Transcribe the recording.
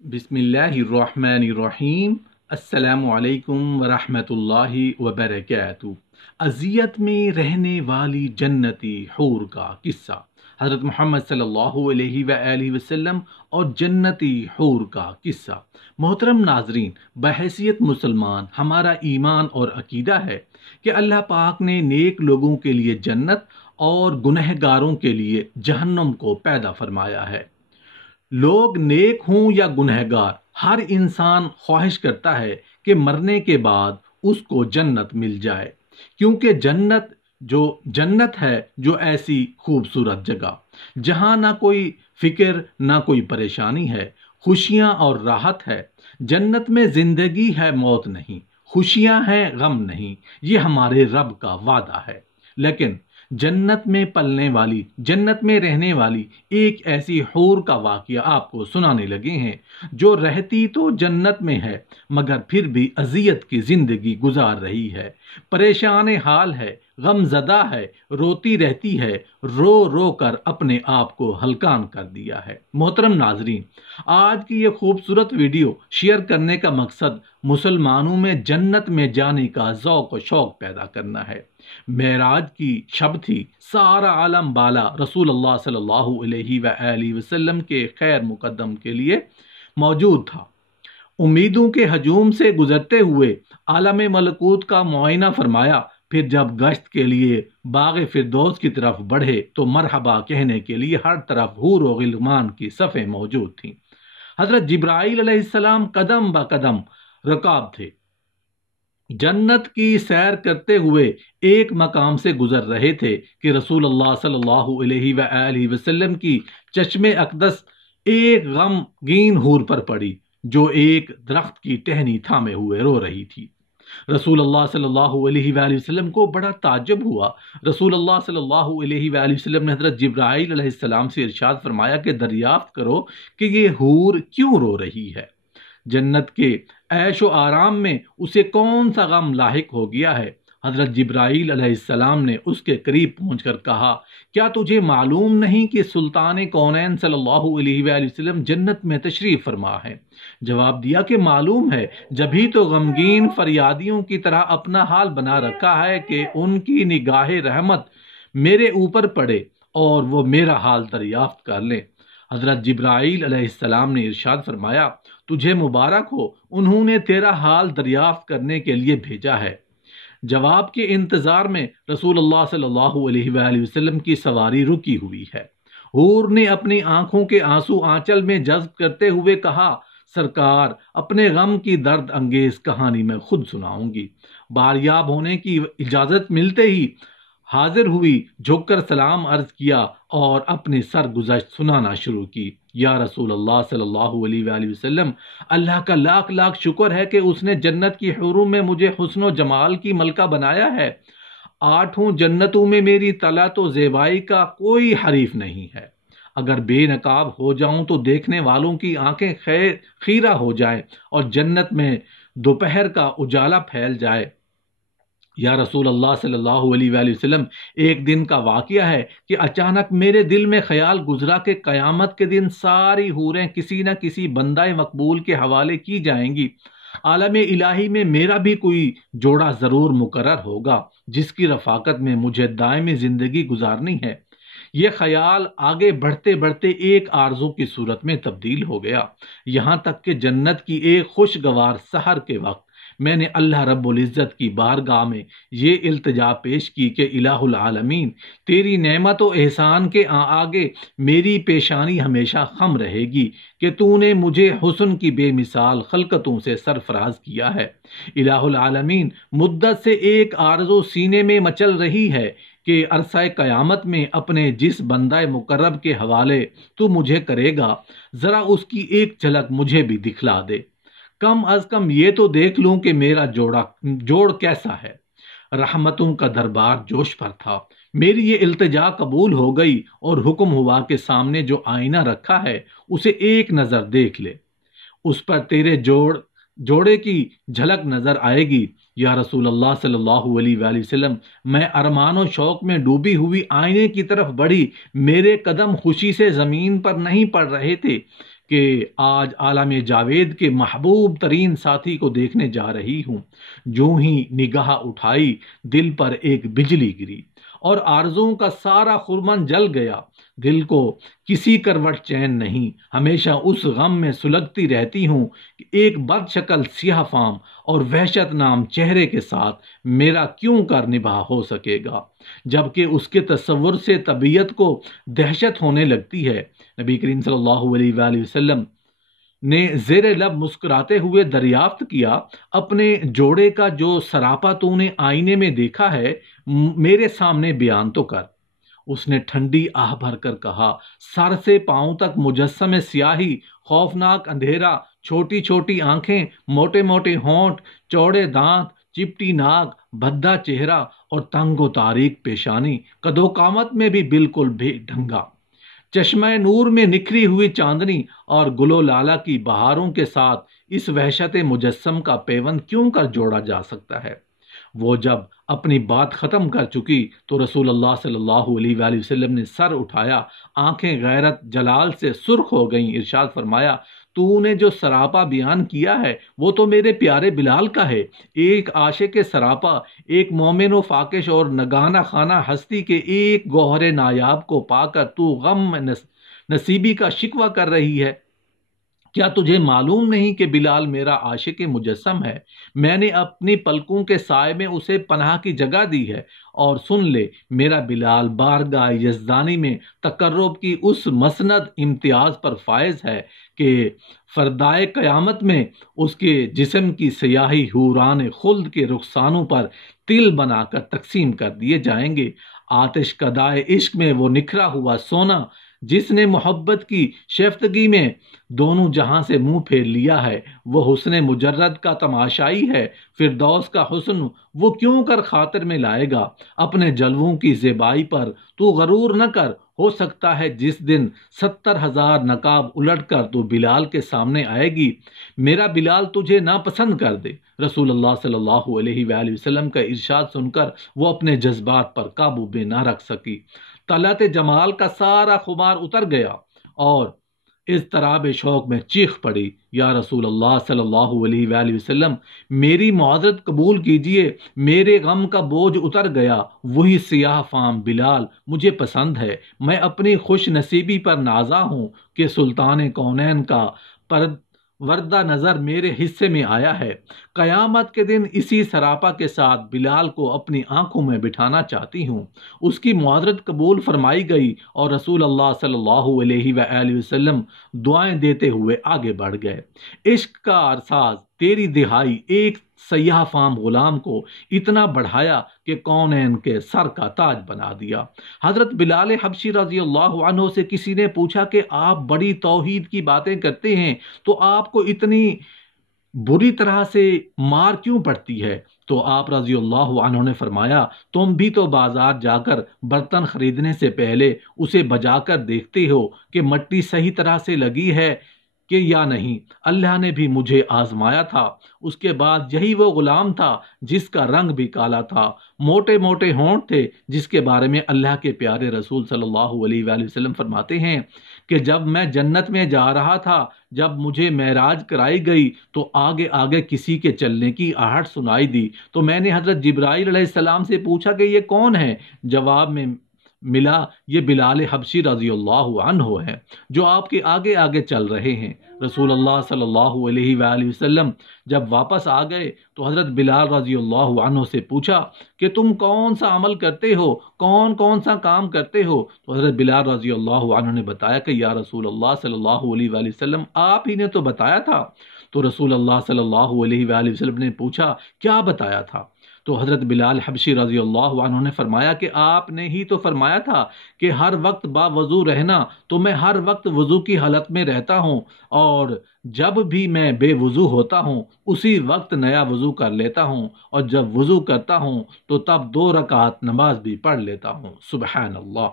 بسم اللہ الرحمن الرحیم۔ السلام علیکم ورحمۃ اللہ وبرکاتہ۔ اذیت میں رہنے والی جنتی حور کا قصہ۔ حضرت محمد صلی اللہ علیہ وآلہ وسلم اور جنتی حور کا قصہ۔ محترم ناظرین، بحیثیت مسلمان ہمارا ایمان اور عقیدہ ہے کہ اللہ پاک نے نیک لوگوں کے لیے جنت اور گنہگاروں کے لیے جہنم کو پیدا فرمایا ہے۔ لوگ نیک ہوں یا گنہگار، ہر انسان خواہش کرتا ہے کہ مرنے کے بعد اس کو جنت مل جائے، کیونکہ جنت ہے جو ایسی خوبصورت جگہ جہاں نہ کوئی فکر نہ کوئی پریشانی ہے، خوشیاں اور راحت ہے۔ جنت میں زندگی ہے، موت نہیں، خوشیاں ہیں، غم نہیں، یہ ہمارے رب کا وعدہ ہے۔ لیکن جنت میں پلنے والی، جنت میں رہنے والی ایک ایسی حور کا واقعہ آپ کو سنانے لگے ہیں جو رہتی تو جنت میں ہے مگر پھر بھی اذیت کی زندگی گزار رہی ہے، پریشان حال ہے، غم زدہ ہے، روتی رہتی ہے، رو رو کر اپنے آپ کو ہلکان کر دیا ہے۔ محترم ناظرین، آج کی یہ خوبصورت ویڈیو شیئر کرنے کا مقصد مسلمانوں میں جنت میں جانے کا ذوق و شوق پیدا کرنا ہے۔ معراج کی شب تھی، سارا عالم بالا رسول اللہ صلی اللہ علیہ وآلہ وسلم کے خیر مقدم کے لیے موجود تھا۔ امیدوں کے ہجوم سے گزرتے ہوئے عالم ملکوت کا معائنہ فرمایا، پھر جب گشت کے لیے باغ فردوس کی طرف بڑھے تو مرحبا کہنے کے لیے ہر طرف حور و غلمان کی صفیں موجود تھیں۔ حضرت جبرائیل علیہ السلام قدم با قدم رکاب تھے، جنت کی سیر کرتے ہوئے ایک مقام سے گزر رہے تھے کہ رسول اللہ صلی اللہ علیہ وآلہ وسلم کی چشم اقدس ایک غمگین حور پر پڑی جو ایک درخت کی ٹہنی تھامے ہوئے رو رہی تھی۔ رسول اللہ صلی اللہ علیہ وآلہ وسلم کو بڑا تعجب ہوا۔ رسول اللہ صلی اللہ علیہ وآلہ وسلم نے حضرت جبرائیل علیہ السلام سے ارشاد فرمایا کہ دریافت کرو کہ یہ حور کیوں رو رہی ہے، جنت کے عیش و آرام میں اسے کون سا غم لاحق ہو گیا ہے۔ حضرت جبرائیل علیہ السلام نے اس کے قریب پہنچ کر کہا، کیا تجھے معلوم نہیں کہ سلطان کونین صلی اللہ علیہ وآلہ وسلم جنت میں تشریف فرما ہے؟ جواب دیا کہ معلوم ہے، جبھی تو غمگین فریادیوں کی طرح اپنا حال بنا رکھا ہے کہ ان کی نگاہ رحمت میرے اوپر پڑے اور وہ میرا حال دریافت کر لیں۔ حضرت جبرائیل علیہ السلام نے ارشاد فرمایا، تجھے مبارک ہو، انہوں نے تیرا حال دریافت کرنے کے لیے بھیجا ہے۔ جواب کے انتظار میں رسول اللہ صلی اللہ علیہ وآلہ وسلم کی سواری رکی ہوئی ہے۔ حور نے اپنی آنکھوں کے آنسو آنچل میں جذب کرتے ہوئے کہا، سرکار، اپنے غم کی درد انگیز کہانی میں خود سناؤں گی۔ باریاب ہونے کی اجازت ملتے ہی حاضر ہوئی، جھک کر سلام عرض کیا اور اپنی سرگزشت سنانا شروع کی۔ یا رسول اللہ صلی اللہ علیہ وآلہ وسلم، اللہ کا لاکھ لاکھ شکر ہے کہ اس نے جنت کی حوروں میں مجھے حسن و جمال کی ملکہ بنایا ہے۔ آٹھوں جنتوں میں میری طلعت و زیبائی کا کوئی حریف نہیں ہے۔ اگر بے نقاب ہو جاؤں تو دیکھنے والوں کی آنکھیں خیرہ ہو جائیں اور جنت میں دوپہر کا اجالا پھیل جائے۔ یا رسول اللہ صلی اللہ علیہ وآلہ وسلم، ایک دن کا واقعہ ہے کہ اچانک میرے دل میں خیال گزرا کہ قیامت کے دن ساری حوریں کسی نہ کسی بندہ مقبول کے حوالے کی جائیں گی۔ عالم الہی میں میرا بھی کوئی جوڑا ضرور مقرر ہوگا جس کی رفاقت میں مجھے دائمی زندگی گزارنی ہے۔ یہ خیال آگے بڑھتے بڑھتے ایک آرزو کی صورت میں تبدیل ہو گیا، یہاں تک کہ جنت کی ایک خوشگوار سحر کے وقت میں نے اللہ رب العزت کی بارگاہ میں یہ التجا پیش کی کہ الہ العالمین، تیری نعمت و احسان کے آگے میری پیشانی ہمیشہ خم رہے گی کہ تو نے مجھے حسن کی بے مثال خلقتوں سے سرفراز کیا ہے۔ الہ العالمین، مدت سے ایک آرزو سینے میں مچل رہی ہے کہ عرصہ قیامت میں اپنے جس بندہ مقرب کے حوالے تو مجھے کرے گا، ذرا اس کی ایک جھلک مجھے بھی دکھلا دے، کم از کم یہ تو دیکھ لوں کہ میرا جوڑ کیسا ہے۔ رحمتوں کا دربار جوش پر تھا، میری یہ التجا قبول ہو گئی اور حکم ہوا کہ سامنے جو آئینہ رکھا ہے اسے ایک نظر دیکھ لے، اس پر تیرے جوڑے کی جھلک نظر آئے گی۔ یا رسول اللہ صلی اللہ علیہ وآلہ وسلم، میں ارمان و شوق میں ڈوبی ہوئی آئینے کی طرف بڑھی، میرے قدم خوشی سے زمین پر نہیں پڑ رہے تھے کہ آج عالم جاوید کے محبوب ترین ساتھی کو دیکھنے جا رہی ہوں۔ جو ہی نگاہ اٹھائی، دل پر ایک بجلی گری اور آرزوؤں کا سارا خرمن جل گیا۔ دل کو کسی کروٹ چین نہیں، ہمیشہ اس غم میں سلگتی رہتی ہوں کہ ایک بد شکل سیاہ فام اور وحشت نام چہرے کے ساتھ میرا کیوں کر نباہ ہو سکے گا، جبکہ اس کے تصور سے طبیعت کو دہشت ہونے لگتی ہے۔ نبی کریم صلی اللہ علیہ وآلہ وسلم نے زیر لب مسکراتے ہوئے دریافت کیا، اپنے جوڑے کا جو سراپا تو نے آئینے میں دیکھا ہے، میرے سامنے بیان تو کر۔ اس نے ٹھنڈی آہ بھر کر کہا، سر سے پاؤں تک مجسم سیاہی، خوفناک اندھیرا، چھوٹی چھوٹی آنکھیں، موٹے موٹے ہونٹ، چوڑے دانت، چپٹی ناک، بھدا چہرہ اور تنگ و تاریک پیشانی، قد و قامت میں بھی بالکل بے ڈھنگا، چشمہ نور میں نکھری ہوئی چاندنی اور گل و لالہ کی بہاروں کے ساتھ اس وحشت مجسم کا پیوند کیوں کر جوڑا جا سکتا ہے؟ وہ جب اپنی بات ختم کر چکی تو رسول اللہ صلی اللہ علیہ وآلہ وسلم نے سر اٹھایا، آنکھیں غیرت جلال سے سرخ ہو گئیں، ارشاد فرمایا، تو نے جو سراپا بیان کیا ہے وہ تو میرے پیارے بلال کا ہے۔ ایک عاشق سراپا، ایک مومن و فاکش اور نگانہ خانہ ہستی کے ایک گوہر نایاب کو پا کر تو غم نصیبی کا شکوہ کر رہی ہے۔ کیا تجھے معلوم نہیں کہ بلال میرا عاشق مجسم ہے؟ میں نے اپنی پلکوں کے سائے میں اسے پناہ کی جگہ دی ہے، اور سن لے، میرا بلال بارگاہ یزدانی میں تقرب کی اس مسند امتیاز پر فائز ہے کہ فردائے قیامت میں اس کے جسم کی سیاہی حوران خلد کے رخسانوں پر تل بنا کر تقسیم کر دیے جائیں گے۔ آتش کدائے عشق میں وہ نکھرا ہوا سونا جس نے محبت کی شیفتگی میں دونوں جہاں سے منہ پھیر لیا ہے، وہ حسن مجرد کا تماشائی ہے۔ فردوس کا حسن وہ کیوں کر خاطر میں لائے گا؟ اپنے جلووں کی زیبائی پر تو غرور نہ کر، ہو سکتا ہے جس دن 70,000 نقاب الٹ کر تو بلال کے سامنے آئے گی، میرا بلال تجھے ناپسند کر دے۔ رسول اللہ صلی اللہ علیہ وآلہ وسلم کا ارشاد سن کر وہ اپنے جذبات پر قابو بے نہ رکھ سکی، طلعت جمال کا سارا خمار اتر گیا اور اضطراب شوق میں چیخ پڑی، یا رسول اللہ صلی اللہ علیہ وآلہ وسلم، میری معذرت قبول کیجئے، میرے غم کا بوجھ اتر گیا، وہی سیاہ فام بلال مجھے پسند ہے۔ میں اپنی خوش نصیبی پر نازا ہوں کہ سلطان کونین کا وردہ نظر میرے حصے میں آیا ہے۔ قیامت کے دن اسی سراپا کے ساتھ بلال کو اپنی آنکھوں میں بٹھانا چاہتی ہوں۔ اس کی معذرت قبول فرمائی گئی اور رسول اللہ صلی اللہ علیہ وآلہ وسلم دعائیں دیتے ہوئے آگے بڑھ گئے۔ عشق کا ارساز تیری دہائی ایک سیاہ فام غلام کو اتنا بڑھایا کہ کونین کے سر کا تاج بنا دیا۔ حضرت بلال حبشی رضی اللہ عنہ سے کسی نے پوچھا کہ آپ بڑی توحید کی باتیں کرتے ہیں تو آپ کو اتنی بری طرح سے مار کیوں پڑتی ہے؟ تو آپ رضی اللہ عنہ نے فرمایا، تم بھی تو بازار جا کر برتن خریدنے سے پہلے اسے بجا کر دیکھتے ہو کہ مٹی صحیح طرح سے لگی ہے کہ یا نہیں۔ اللہ نے بھی مجھے آزمایا تھا، اس کے بعد یہی وہ غلام تھا جس کا رنگ بھی کالا تھا، موٹے موٹے ہونٹ تھے، جس کے بارے میں اللہ کے پیارے رسول صلی اللہ علیہ وآلہ وسلم فرماتے ہیں کہ جب میں جنت میں جا رہا تھا، جب مجھے معراج کرائی گئی تو آگے آگے کسی کے چلنے کی آہٹ سنائی دی، تو میں نے حضرت جبرائیل علیہ السلام سے پوچھا کہ یہ کون ہے؟ جواب میں ملا، یہ بلال حبشی رضی اللہ عنہ ہے جو آپ کے آگے آگے چل رہے ہیں۔ رسول اللہ صلی اللہ علیہ وآلہ وسلم جب واپس آ گئے تو حضرت بلال رضی اللہ عنہ سے پوچھا کہ تم کون سا عمل کرتے ہو، کون کون سا کام کرتے ہو؟ تو حضرت بلال رضی اللہ عنہ نے بتایا کہ یا رسول اللہ صلی اللہ علیہ وآلہ وسلم، آپ ہی نے تو بتایا تھا۔ تو رسول اللہ صلی اللہ علیہ وآلہ وسلم نے پوچھا، کیا بتایا تھا؟ تو حضرت بلال حبشی رضی اللہ عنہ نے فرمایا کہ آپ نے ہی تو فرمایا تھا کہ ہر وقت با وضو رہنا، تو میں ہر وقت وضو کی حالت میں رہتا ہوں، اور جب بھی میں بے وضو ہوتا ہوں اسی وقت نیا وضو کر لیتا ہوں، اور جب وضو کرتا ہوں تو تب 2 رکعت نماز بھی پڑھ لیتا ہوں۔ سبحان اللہ۔